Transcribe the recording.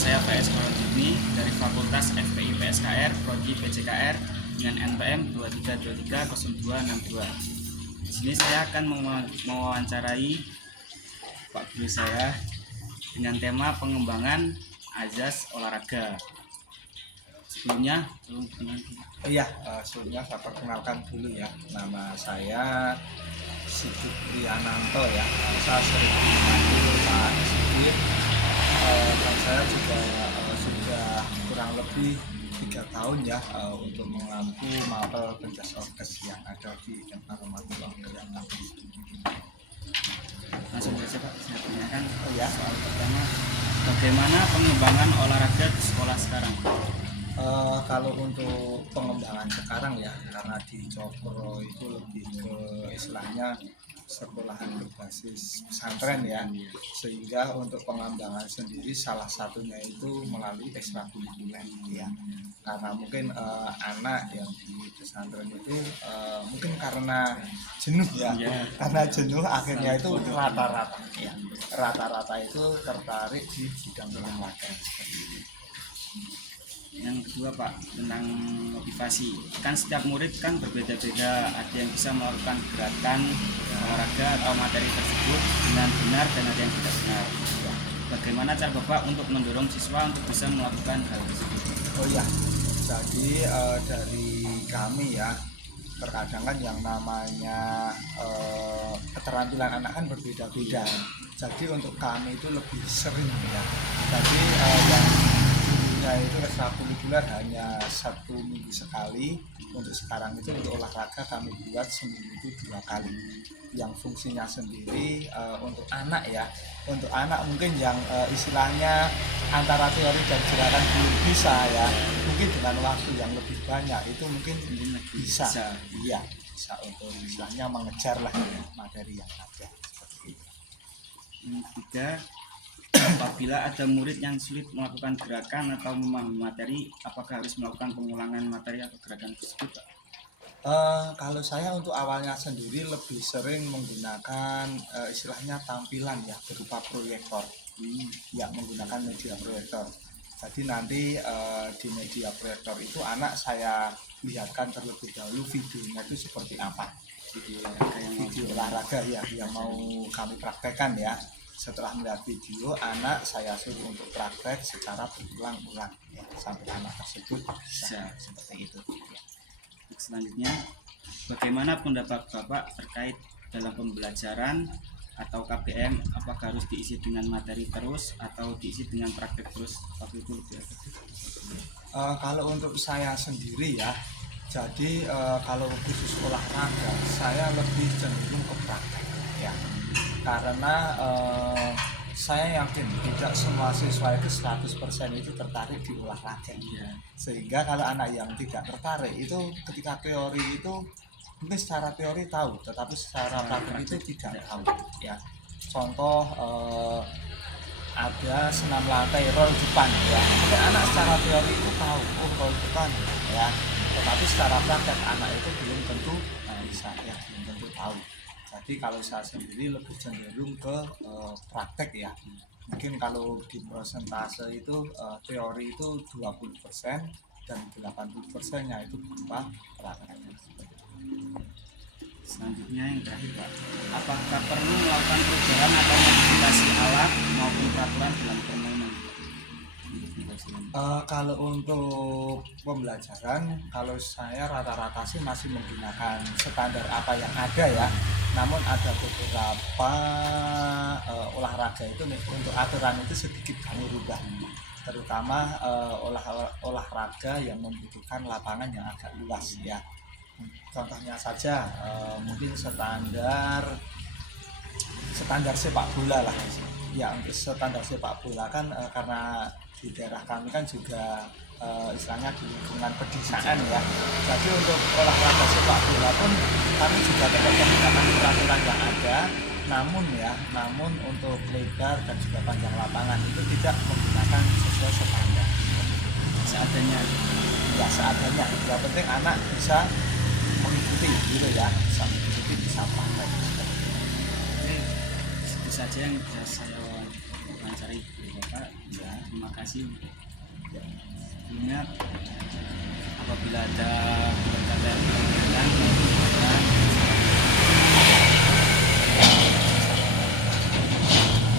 saya VS Korojimi dari Fakultas FPI PSKR, Prodi PJKR dengan NPM 23230262. Di sini saya akan mewawancarai Pak Guru saya dengan tema pengembangan azas olahraga. Sebelumnya, sebelumnya saya perkenalkan dulu ya. Nama saya Sigit Priyananto ya. Saya sering dipanggil Pak Sigit. Dan saya juga sudah kurang lebih 3 tahun ya untuk mengampu mapel penjas orkes yang ada di Departemen Olahraga Kampus. langsung saja Pak, saya tanyakan soal pertama, bagaimana pengembangan olahraga di sekolah sekarang? Kalau untuk pengembangan sekarang ya, karena di Cokro itu lebih ke istilahnya sekolahan berbasis pesantren ya, sehingga untuk pengembangan sendiri salah satunya itu melalui ekstrakurikuler ya. Karena mungkin anak yang di pesantren itu mungkin karena jenuh ya, karena jenuh akhirnya itu rata-rata itu tertarik di bidang olahraga seperti ini. Yang kedua Pak, tentang motivasi. Kan setiap murid kan berbeda-beda, ada yang bisa melakukan gerakan olahraga atau materi tersebut dengan benar dan ada yang tidak benar. Bagaimana cara Bapak untuk mendorong siswa untuk bisa melakukan hal tersebut? Jadi dari kami ya, terkadang kan yang namanya keterampilan anak kan berbeda-beda. Jadi untuk kami itu lebih sering ya. Jadi itu ekstrakurikuler hanya 1 minggu sekali. Untuk sekarang itu untuk olahraga kami buat seminggu itu 2 kali. Yang fungsinya sendiri untuk anak ya. Untuk anak mungkin yang istilahnya antara teori dan gerakan belum bisa ya. Mungkin dengan waktu yang lebih banyak itu mungkin bisa. Iya, bisa untuk istilahnya mengejar lah ya, materi yang ada. Yang ketiga, apabila ada murid yang sulit melakukan gerakan atau memahami materi, apakah harus melakukan pengulangan materi atau gerakan tersebut? Kalau saya untuk awalnya sendiri lebih sering menggunakan istilahnya tampilan ya berupa proyektor, ya menggunakan media proyektor. Jadi nanti di media proyektor itu anak saya lihatkan terlebih dahulu videonya itu seperti apa, video olahraga yang mau kami praktekkan ya. Setelah melihat video, anak saya suruh untuk praktek secara berulang-ulang ya, sampai anak tersebut bisa seperti itu ya. Selanjutnya, bagaimana pendapat Bapak terkait dalam pembelajaran atau KBM, apakah harus diisi dengan materi terus atau diisi dengan praktek terus? Tapi itu lebih efektif. Kalau untuk saya sendiri ya, jadi kalau khusus olahraga saya lebih cenderung ke praktek ya. Karena saya yakin tidak semua siswa itu 100% itu tertarik di olahraga ya. Sehingga kalau anak yang tidak tertarik itu ketika teori itu mungkin secara teori tahu, tetapi secara praktek itu tidak tahu ya. Contoh ada senam lantai roll depan ya, mungkin anak secara teori itu tahu roll depan ya, tetapi secara praktek anak itu belum tentu bisa ya, belum tentu tahu. Jadi kalau saya sendiri lebih cenderung ke praktek ya. Mungkin kalau di persentase itu teori itu 20% dan 80%-nya itu berupa prakteknya. Selanjutnya yang terakhir Pak, apakah perlu melakukan perubahan atau modifikasi alat maupun peraturan dalam permainan? Kalau untuk pembelajaran, kalau saya rata-rata sih masih menggunakan standar apa yang ada ya. Namun ada beberapa olahraga itu untuk aturan itu sedikit kami rubah, terutama olahraga yang membutuhkan lapangan yang agak luas ya. Contohnya saja mungkin standar sepak bola lah ya. Untuk standar sepak bola kan karena di daerah kami kan juga istilahnya di lingkungan pedesaan ya. Jadi untuk olahraga sepak bola pun kami juga tetap menggunakan peraturan yang ada, namun untuk lebar dan juga panjang lapangan itu tidak menggunakan sesuai standar seadanya. Yang penting anak bisa mengikuti gitu ya, bisa praktek. Itu saja yang bisa saya wawancara Ibu Bapak. Ya, terima kasih. Ya. Ingat apabila ada pertanyaan